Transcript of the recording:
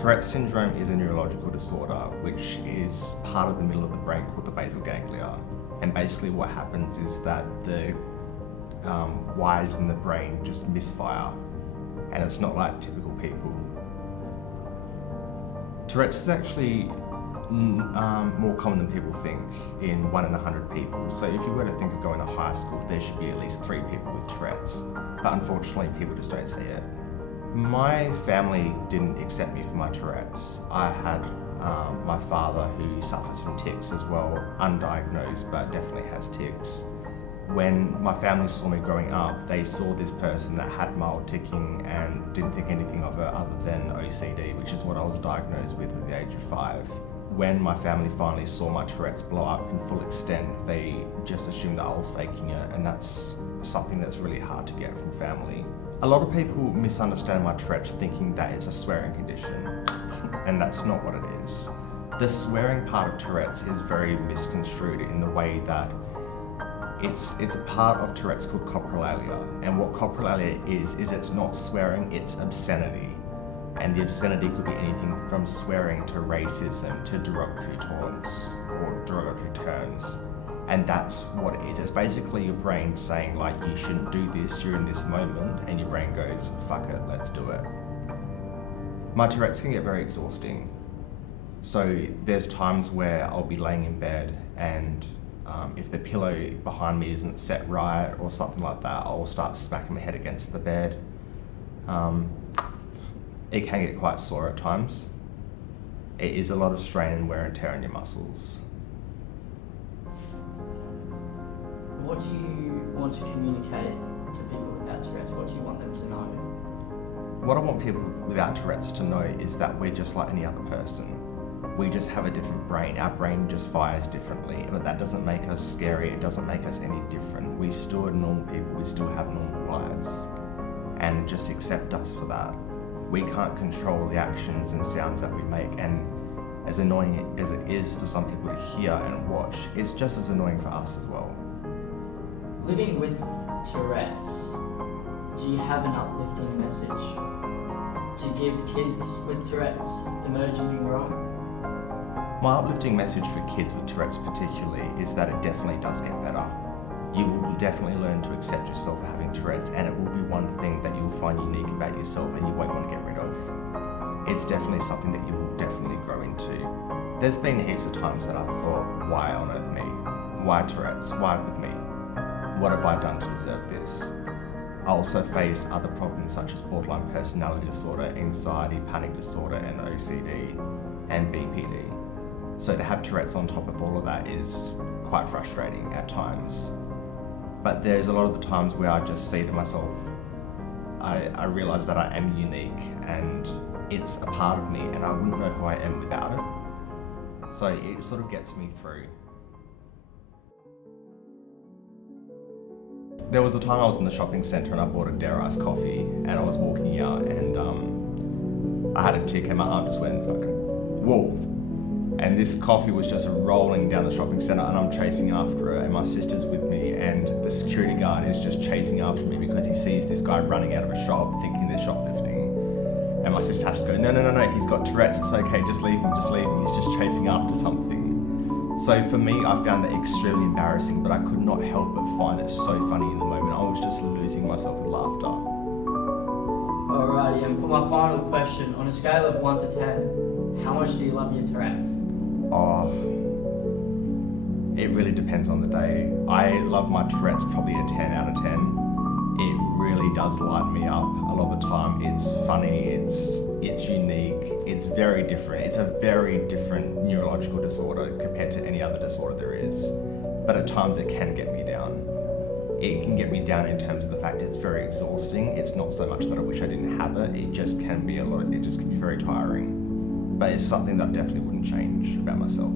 Tourette syndrome is a neurological disorder which is part of the middle of the brain called the basal ganglia. And basically what happens is that the wires in the brain just misfire, and it's not like typical people. Tourette's is actually more common than people think, in 1 in 100 people. So if you were to think of going to high school, there should be at least 3 people with Tourette's, but unfortunately people just don't see it. My family didn't accept me for my Tourette's. I had my father, who suffers from tics as well, undiagnosed but definitely has tics. When my family saw me growing up, they saw this person that had mild ticking and didn't think anything of it other than OCD, which is what I was diagnosed with at the age of 5. When my family finally saw my Tourette's blow up in full extent, they just assumed that I was faking it, and that's something that's really hard to get from family. A lot of people misunderstand my Tourette's thinking that it's a swearing condition, and that's not what it is. The swearing part of Tourette's is very misconstrued in the way that it's a part of Tourette's called coprolalia, and what coprolalia is it's not swearing, it's obscenity. And the obscenity could be anything from swearing to racism to derogatory taunts or derogatory terms. And that's what it is. It's basically your brain saying, like, you shouldn't do this during this moment, and your brain goes, fuck it, let's do it. My Tourette's can get very exhausting. So there's times where I'll be laying in bed, and if the pillow behind me isn't set right or something like that, I'll start smacking my head against the bed. It can get quite sore at times. It is a lot of strain and wear and tear on your muscles. What do you want to communicate to people without Tourette's? What do you want them to know? What I want people without Tourette's to know is that we're just like any other person. We just have a different brain. Our brain just fires differently, but that doesn't make us scary. It doesn't make us any different. We still are normal people. We still have normal lives, and just accept us for that. We can't control the actions and sounds that we make, and as annoying as it is for some people to hear and watch, it's just as annoying for us as well. Living with Tourette's, do you have an uplifting message to give kids with Tourette's emerging and growing? My uplifting message for kids with Tourette's particularly is that it definitely does get better. You will definitely learn to accept yourself for having Tourette's, and it will be one thing that you'll find unique about yourself and you won't want to get rid of. It's definitely something that you will definitely grow into. There's been heaps of times that I thought, why on earth me? Why Tourette's? Why with me? What have I done to deserve this? I also face other problems such as borderline personality disorder, anxiety, panic disorder, and OCD, and BPD. So to have Tourette's on top of all of that is quite frustrating at times. But there's a lot of the times where I just say to myself, I realise that I am unique and it's a part of me, and I wouldn't know who I am without it. So it sort of gets me through. There was a time I was in the shopping centre and I bought a Dare Ice coffee, and I was walking out and I had a tic and my arm just went fucking whoa. And this coffee was just rolling down the shopping centre, and I'm chasing after it, and my sister's with me, and the security guard is just chasing after me because he sees this guy running out of a shop thinking they're shoplifting. And my sister has to go, no, he's got Tourette's, it's okay, just leave him, he's just chasing after something. So for me, I found that extremely embarrassing, but I could not help but find it so funny in the moment. I was just losing myself with laughter. Alrighty, and for my final question, on a scale of 1 to 10, how much do you love your Tourette's? Oh, it really depends on the day. I love my Tourette's probably a 10 out of 10. It really does light me up a lot of the time. It's funny, it's unique, it's very different. It's a very different neurological disorder compared to any other disorder there is. But at times it can get me down. It can get me down in terms of the fact it's very exhausting. It's not so much that I wish I didn't have it, it just can be very tiring. But it's something that I definitely wouldn't change about myself.